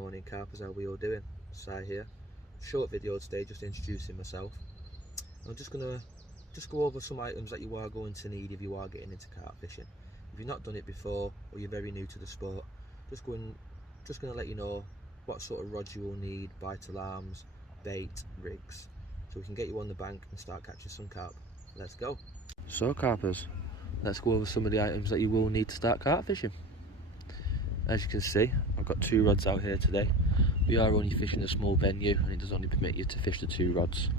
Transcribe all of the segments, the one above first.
morning carpers, how are we all doing? Si here. Short video today, just introducing myself. I'm just gonna go over some items that you are going to need if you are getting into carp fishing. If you've not done it before or you're very new to the sport, just gonna let you know what sort of rods you will need, bite alarms, bait, rigs, so we can get you on the bank and start catching some carp. Let's go. So carpers, let's go over some of the items that you will need to start carp fishing. As you can see, I've got 2 rods out here today. We are only fishing a small venue and it does only permit you to fish the 2 rods.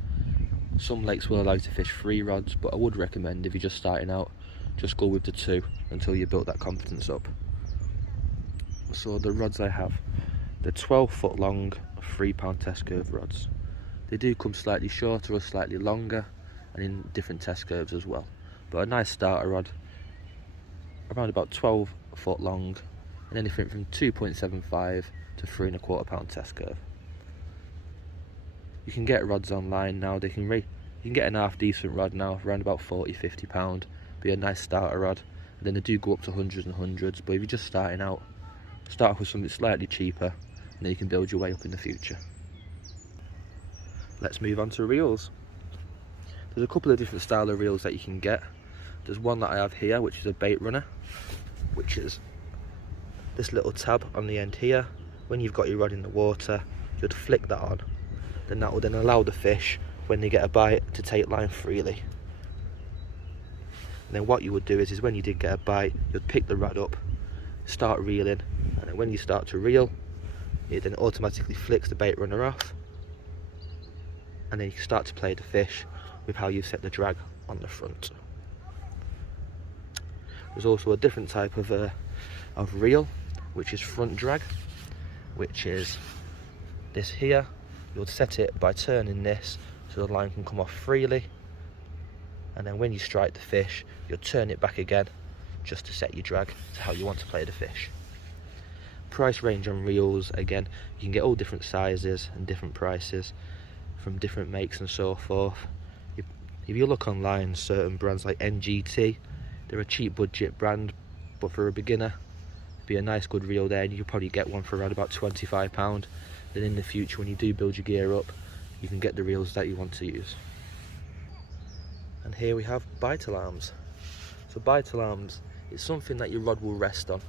Some lakes will allow you to fish 3 rods, but I would recommend, if you're just starting out, just go with the 2 until you build that confidence up. So the rods I have, they're 12 foot long, 3 pound test curve rods. They do come slightly shorter or slightly longer and in different test curves as well. But a nice starter rod, around about 12 foot long, and anything from 2.75 to 3¼ pound test curve. You can get rods online now. You can get an half decent rod now, around about 40–50 pound. Be a nice starter rod, and then they do go up to hundreds and hundreds. But if you're just starting out, start off with something slightly cheaper, and then you can build your way up in the future. Let's move on to reels. There's a couple of different style of reels that you can get. There's one that I have here, which is a bait runner, which is this little tab on the end here. When you've got your rod in the water, you'd flick that on, then that will then allow the fish, when they get a bite, to take line freely. And then what you would do is when you did get a bite, you'd pick the rod up, start reeling, and then when you start to reel, it then automatically flicks the bait runner off, and then you can start to play the fish with how you set the drag on the front. There's also a different type of reel, which is front drag, which is this here. You'll set it by turning this so the line can come off freely, and then when you strike the fish, you'll turn it back again just to set your drag to how you want to play the fish. Price range on reels, again, you can get all different sizes and different prices from different makes and so forth. If you look online, certain brands like NGT, they're a cheap budget brand, but for a beginner, be a nice good reel there, and you could probably get one for around about £25. Then in the future, when you do build your gear up, you can get the reels that you want to use. And here we have bite alarms. So bite alarms is something that your rod will rest on,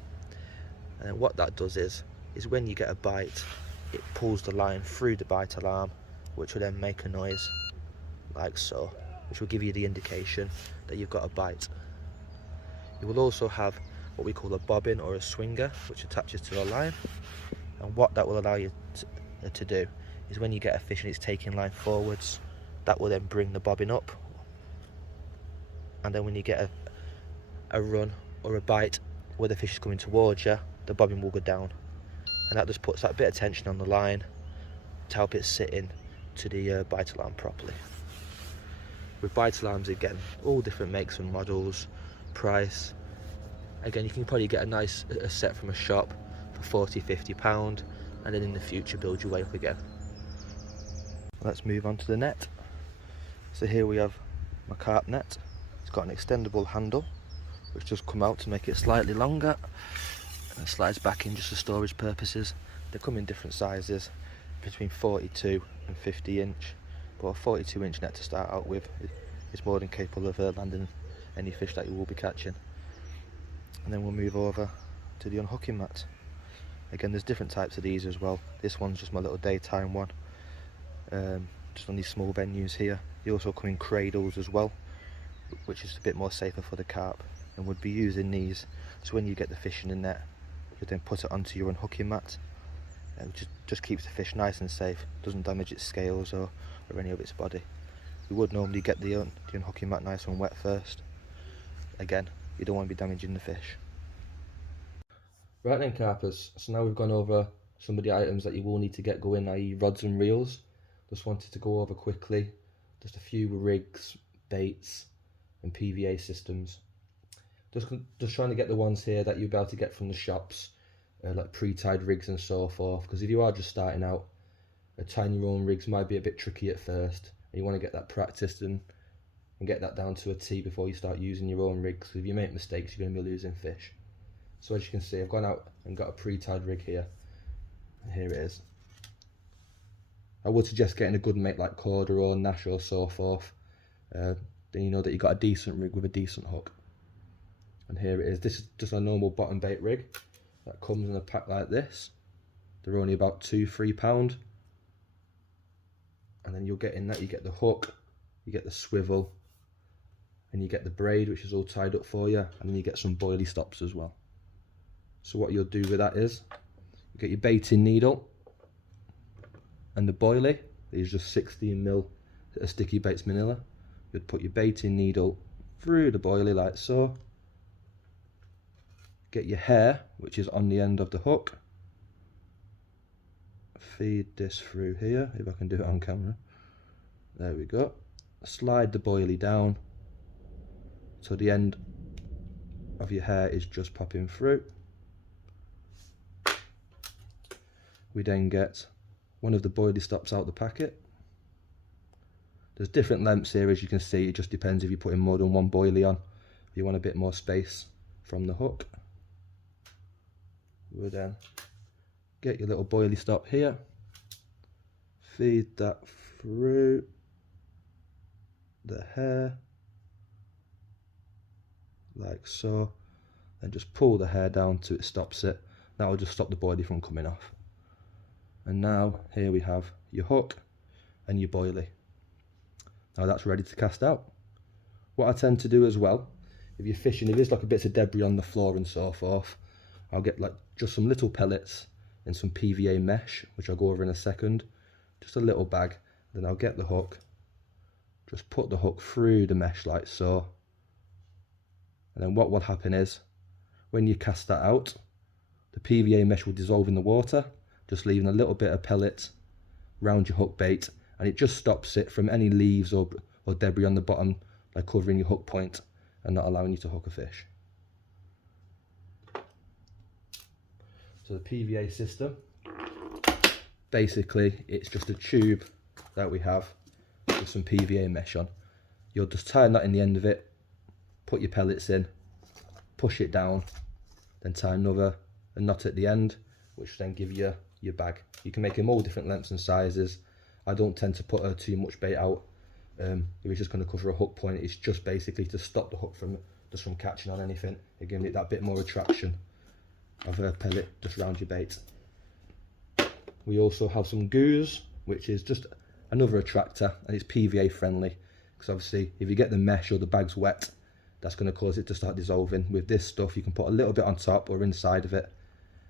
and what that does is when you get a bite, it pulls the line through the bite alarm, which will then make a noise like so, which will give you the indication that you've got a bite. You will also have what we call a bobbin or a swinger, which attaches to the line, and what that will allow you to do is when you get a fish and it's taking line forwards, that will then bring the bobbin up, and then when you get a run or a bite where the fish is coming towards you, the bobbin will go down, and that just puts that bit of tension on the line to help it sit in to the bite alarm properly. With bite alarms, again, all different makes and models, price. Again, you can probably get a set from a shop for £40–50, and then in the future build your way up again. Let's move on to the net. So here we have my carp net. It's got an extendable handle which does come out to make it slightly longer, and it slides back in just for storage purposes. They come in different sizes, between 42 and 50 inch, but a 42 inch net to start out with is more than capable of landing any fish that you will be catching. And then we'll move over to the unhooking mat. Again, there's different types of these as well. This one's just my little daytime one, just on these small venues here. They also come in cradles as well, which is a bit more safer for the carp, and would be using these. So when you get the fish in the net, you then put it onto your unhooking mat, which just keeps the fish nice and safe, doesn't damage its scales or any of its body. We would normally get the unhooking mat nice and wet first. Again, you don't want to be damaging the fish. Right then carpers, so now we've gone over some of the items that you will need to get going, i.e. rods and reels. Just wanted to go over quickly just a few rigs, baits and PVA systems. Just trying to get the ones here that you'll be able to get from the shops, like pre-tied rigs and so forth, because if you are just starting out, tying your own rigs might be a bit tricky at first, and you want to get that practiced and get that down to a T before you start using your own rigs. If you make mistakes, you're going to be losing fish. So as you can see, I've gone out and got a pre-tied rig here. Here it is. I would suggest getting a good mate like Corder or Nash or so forth. Then you know that you've got a decent rig with a decent hook. And here it is. This is just a normal bottom bait rig that comes in a pack like this. They're only about £2–3. And then you'll get in that, you get the hook, you get the swivel, and you get the braid, which is all tied up for you, and then you get some boilie stops as well. So what you'll do with that is, you get your baiting needle, and the boilie is just 16mm a sticky baits manila. You'd put your baiting needle through the boilie like so. Get your hair, which is on the end of the hook. Feed this through here, if I can do it on camera. There we go. Slide the boilie down so the end of your hair is just popping through. We then get one of the boilie stops out the packet. There's different lengths here, as you can see. It just depends if you're putting more than one boilie on. If you want a bit more space from the hook. We'll then get your little boilie stop here, feed that through the hair like so, and just pull the hair down till it stops it. That will just stop the boilie from coming off. And now here we have your hook and your boilie. Now that's ready to cast out. What I tend to do as well, if you're fishing, if there's like a bit of debris on the floor and so forth, I'll get like just some little pellets and some PVA mesh, which I'll go over in a second. Just a little bag. Then I'll get the hook, just put the hook through the mesh like so. And then what will happen is, when you cast that out, the PVA mesh will dissolve in the water, just leaving a little bit of pellet around your hook bait, and it just stops it from any leaves or debris on the bottom, like covering your hook point and not allowing you to hook a fish. So the PVA system, basically it's just a tube that we have with some PVA mesh on. You'll just tie a knot in the end of it, put your pellets in, push it down, then tie a knot at the end, which then give you your bag. You can make them all different lengths and sizes. I don't tend to put too much bait out. If it's just going to cover a hook point, it's just basically to stop the hook from catching on anything. Again, it that bit more attraction of a pellet just around your bait. We also have some goose, which is just another attractor, and it's PVA friendly, because obviously if you get the mesh or the bag's wet, that's going to cause it to start dissolving. With this stuff you can put a little bit on top or inside of it,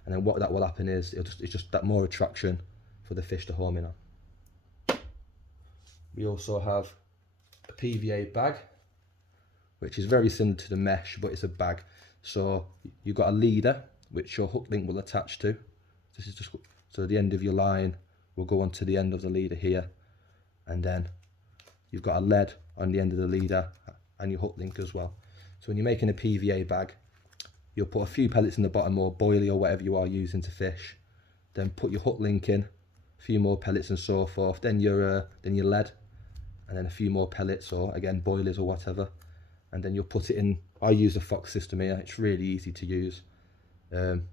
and then what that will happen is it's just that more attraction for the fish to home in on. We also have a PVA bag, which is very similar to the mesh, but it's a bag. So you've got a leader which your hook link will attach to. This is just so the end of your line will go onto the end of the leader here, and then you've got a lead on the end of the leader and your hook link as well. So when you're making a PVA bag, you'll put a few pellets in the bottom or boilie or whatever you are using to fish, then put your hook link in, a few more pellets and so forth, then your lead, and then a few more pellets or again boilies or whatever, and then you'll put it in. I use the Fox system here. It's really easy to use, and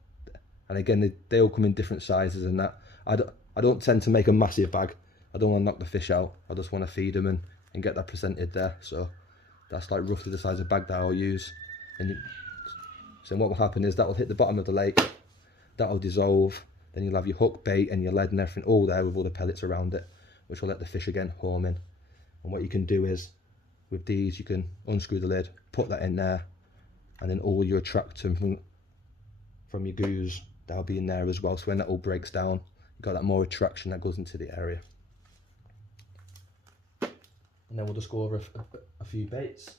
again they all come in different sizes and that. I don't tend to make a massive bag. I don't want to knock the fish out. I just want to feed them and get that presented there. So that's like roughly the size of bag that I'll use. And so what will happen is that will hit the bottom of the lake, that will dissolve, then you'll have your hook bait and your lead and everything all there with all the pellets around it, which will let the fish again home in. And what you can do is, with these, you can unscrew the lid, put that in there, and then all your attractant from your goose, that'll be in there as well. So when that all breaks down, you've got that more attraction that goes into the area. And then we'll just go over a few baits.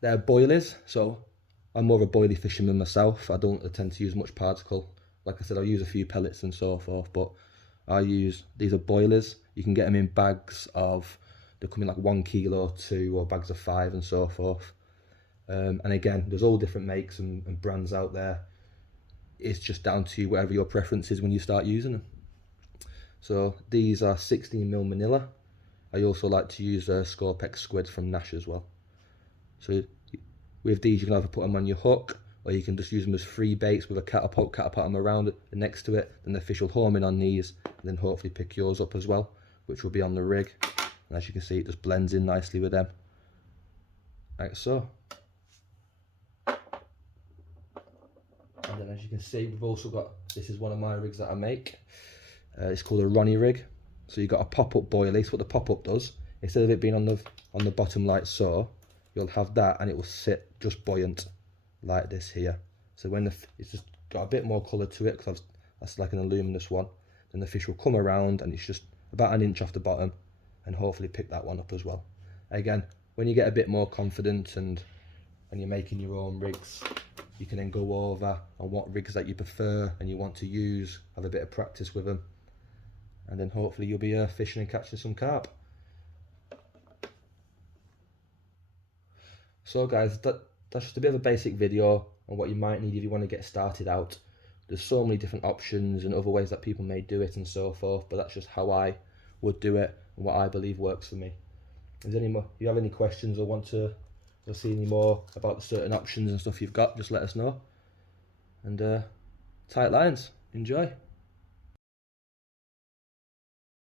They're boilies, so I'm more of a boilie fisherman myself. I don't tend to use much particle. Like I said, I'll use a few pellets and so forth, but these are boilies. You can get them in bags of, they come in like 1 kilo, 2, or bags of 5 and so forth. And again, there's all different makes and brands out there. It's just down to you, whatever your preference is when you start using them. So these are 16mm manila. I also like to use Scorpex squids from Nash as well. So with these you can either put them on your hook or you can just use them as free baits with a catapult them around next to it, then the fish will home in on these, and then hopefully pick yours up as well, which will be on the rig. And as you can see, it just blends in nicely with them, like so. And then as you can see, we've also got, this is one of my rigs that I make. It's called a Ronnie rig. So you've got a pop-up buoy. What the pop-up does, instead of it being on the bottom like so, you'll have that and it will sit just buoyant like this here. So when it's just got a bit more colour to it, because that's like an aluminous one, then the fish will come around and it's just about an inch off the bottom, and hopefully pick that one up as well. Again, when you get a bit more confident and you're making your own rigs, you can then go over on what rigs that you prefer and you want to use, have a bit of practice with them, and then hopefully you'll be fishing and catching some carp. So guys, that's just a bit of a basic video on what you might need if you want to get started out. There's so many different options and other ways that people may do it and so forth, but that's just how I would do it and what I believe works for me. If you have any questions or want to see any more about the certain options and stuff you've got, just let us know. And tight lines, enjoy.